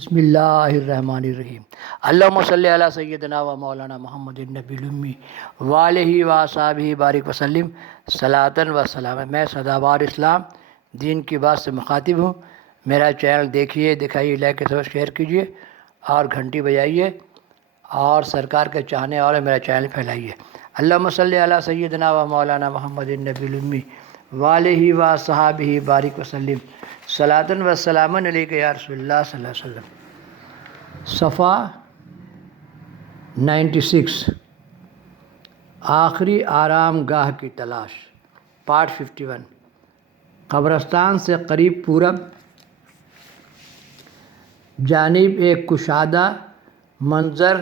بسم اللہ الرحمن الرحیم اللہم صلی علی سیدنا و مولانا محمد النبی الامی وآلہ و صحابہ بارک وسلم صلاۃً و سلام۔ میں سدابار اسلام دین کی بات سے مخاطب ہوں۔ میرا چینل دیکھیے، دکھائیے، لائک کے ساتھ شیئر کیجیے اور گھنٹی بجائیے اور سرکار کے چاہنے والے میرا چینل پھیلائیے۔ اللہم صلی علی سیدنا و مولانا محمد النبی الامی وآلہ و صحابہ بارک وسلم صلاۃً و سلام علیک یا رسول اللہ صلی اللہ علیہ وسلم۔ صفحہ 96، آخری آرام گاہ کی تلاش، پارٹ 51۔ قبرستان سے قریب پورب جانب ایک کشادہ منظر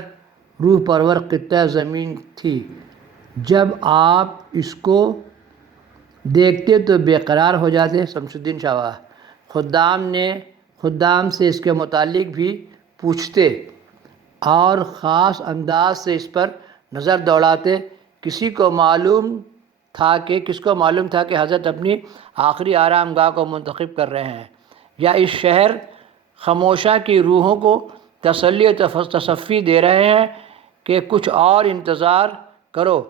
روح پرور خطہ زمین تھی۔ جب آپ اس کو دیکھتے تو بے قرار ہو جاتے۔ شمس الدین شاہ خدام سے اس کے متعلق بھی پوچھتے اور خاص انداز سے اس پر نظر دوڑاتے۔ کس کو معلوم تھا کہ حضرت اپنی آخری آرام گاہ کو منتخب کر رہے ہیں، یا اس شہر خاموشہ کی روحوں کو تسلی و تصفی دے رہے ہیں کہ کچھ اور انتظار کرو،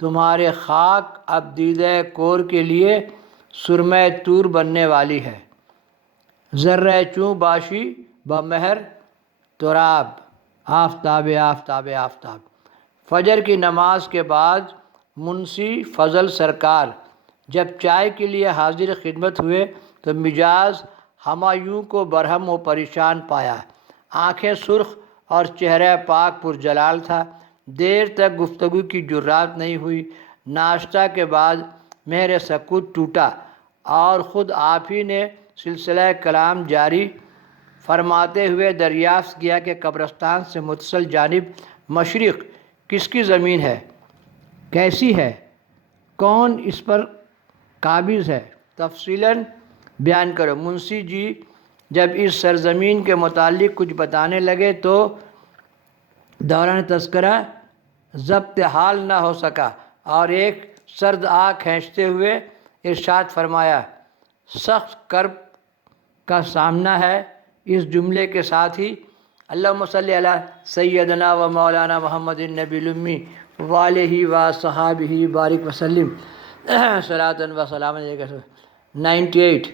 تمہارے خاک اب دیدہ کور کے لیے سرمہ طور بننے والی ہے۔ ذرہ چوں باشی بمہر تراب، آفتاب آفتاب آفتاب۔ فجر کی نماز کے بعد منشی فضل سرکار جب چائے کے لیے حاضر خدمت ہوئے تو مزاج ہمایوں کو برہم و پریشان پایا۔ آنکھیں سرخ اور چہرہ پاک پرجلال تھا۔ دیر تک گفتگو کی جرات نہیں ہوئی۔ ناشتہ کے بعد مہر سکوت ٹوٹا اور خود آپ ہی نے سلسلہ کلام جاری فرماتے ہوئے دریافت کیا کہ قبرستان سے متصل جانب مشرق کس کی زمین ہے، کیسی ہے، کون اس پر قابض ہے، تفصیلاً بیان کرو۔ منشی جی جب اس سرزمین کے متعلق کچھ بتانے لگے تو دوران تذکرہ ضبط حال نہ ہو سکا اور ایک سرد آہ کھینچتے ہوئے ارشاد فرمایا، سخت کرب کا سامنا ہے۔ اس جملے کے ساتھ ہی اللہم صلی علی سیدنا و مولانا محمد النبی الامی وآلہ و صحابہ بارک وسلم صلاۃً و سلام علیہ۔ 98،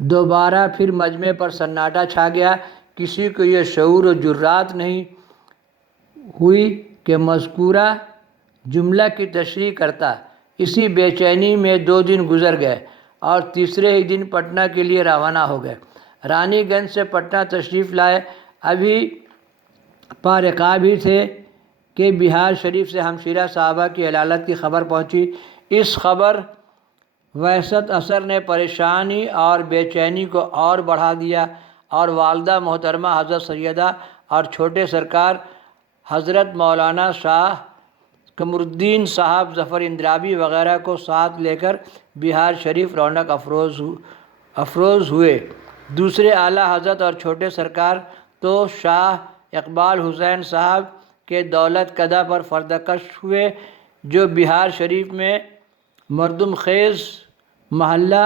دوبارہ پھر مجمع پر سناٹا چھا گیا۔ کسی کو یہ شعور و جرات نہیں ہوئی کہ مذکورہ جملہ کی تشریح کرتا۔ اسی بے چینی میں 2 دن گزر گئے اور تیسرے ہی دن پٹنہ کے لیے روانہ ہو گئے۔ رانی گنج سے پٹنہ تشریف لائے ابھی پا رکاب ہی تھے کہ بہار شریف سے ہمشیرہ صاحبہ کی علالت کی خبر پہنچی۔ اس خبر وحشت اثر نے پریشانی اور بے چینی کو اور بڑھا دیا اور والدہ محترمہ حضرت سیدہ اور چھوٹے سرکار حضرت مولانا شاہ قمر الدین صاحب ظفر اندرابی وغیرہ کو ساتھ لے کر بہار شریف رونق افروز ہوئے۔ دوسرے اعلیٰ حضرت اور چھوٹے سرکار تو شاہ اقبال حسین صاحب کے دولت کدہ پر فردکش ہوئے جو بہار شریف میں مردم خیز محلہ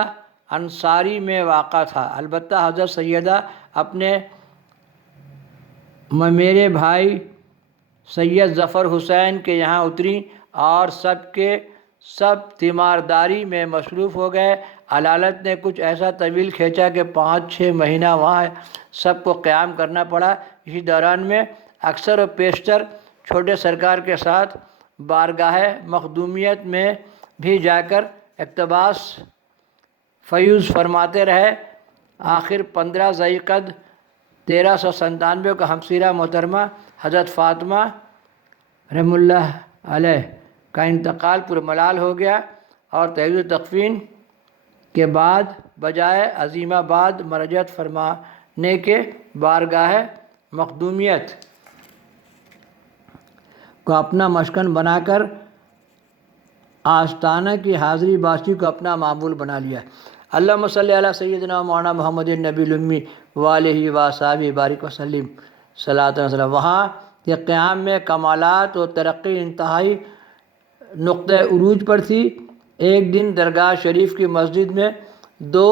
انصاری میں واقع تھا۔ البتہ حضرت سیدہ اپنے میرے بھائی سید ظفر حسین کے یہاں اتریں اور سب کے سب تیمارداری میں مصروف ہو گئے۔ علالت نے کچھ ایسا طویل کھینچا کہ 5-6 مہینہ وہاں سب کو قیام کرنا پڑا۔ اسی دوران میں اکثر و بیشتر چھوٹے سرکار کے ساتھ بارگاہ مخدومیت میں بھی جا کر اقتباس فیوز فرماتے رہے۔ آخر 15 ذی القعدہ 1397 کو ہمشیرہ محترمہ حضرت فاطمہ رحم اللہ علیہ کا انتقال پرملال ہو گیا اور تحویل تکفین کے بعد بجائے عظیم آباد مرجعت فرمانے کے بارگاہ مخدومیت کو اپنا مسکن بنا کر آستانہ کی حاضری باشی کو اپنا معمول بنا لیا۔ اللہم صلی علی سیدنا مولانا محمد النبی الامی وآلہ و صحابہ بارک وسلم صلاۃ وسلم۔ وہاں کے قیام میں کمالات و ترقی انتہائی نقطہ عروج پر تھی۔ ایک دن درگاہ شریف کی مسجد میں 2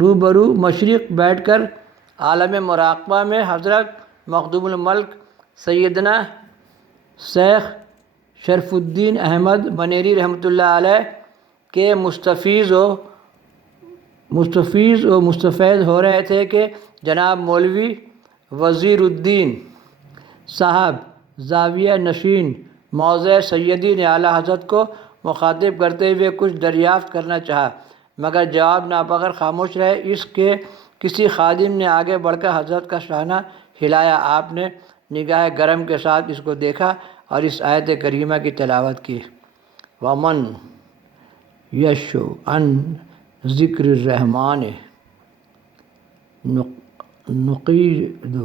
روبرو مشرق بیٹھ کر عالم مراقبہ میں حضرت مخدوم الملک سیدنا شیخ شرف الدین احمد منیری رحمۃ اللہ علیہ کے مستفیض و مستفید ہو رہے تھے کہ جناب مولوی وزیر الدین صاحب زاویہ نشین موضع سیدی نے اعلیٰ حضرت کو مخاطب کرتے ہوئے کچھ دریافت کرنا چاہا، مگر جواب ناپکر خاموش رہے۔ اس کے کسی خادم نے آگے بڑھ کر حضرت کا شانہ ہلایا۔ آپ نے نگاہ گرم کے ساتھ اس کو دیکھا اور اس آیت کریمہ کی تلاوت کی، وَمَن یَشْ عَن ذکر الرحمٰن نُقَیِّضْ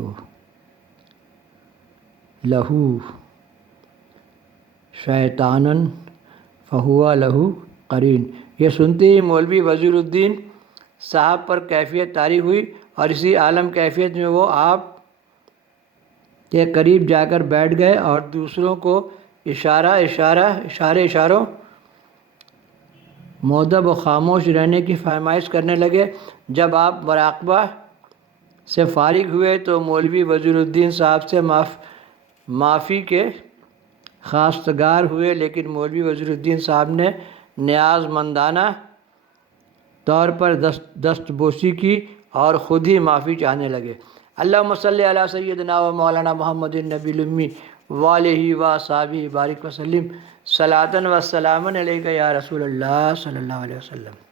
لَہُ شیطانًا فَہُوَ لَہُ قرین۔ یہ سنتے ہی مولوی وزیر الدین صاحب پر کیفیت طاری ہوئی اور اسی عالم کیفیت میں وہ آپ کے قریب جا کر بیٹھ گئے اور دوسروں کو اشاروں مؤدب و خاموش رہنے کی فرمائش کرنے لگے۔ جب آپ مراقبہ سے فارغ ہوئے تو مولوی وزیر الدین صاحب سے معافی کے خواستگار ہوئے، لیکن مولوی وزیر الدین صاحب نے نیاز مندانہ طور پر دستبوسی کی اور خود ہی معافی چاہنے لگے۔ اللہم صلی علی سیدنا و مولانا محمد النبی الامی وآلہ وصحبہ بارک وسلم صلاۃ و سلاما علیک یا رسول اللہ صلی اللہ علیہ وسلم۔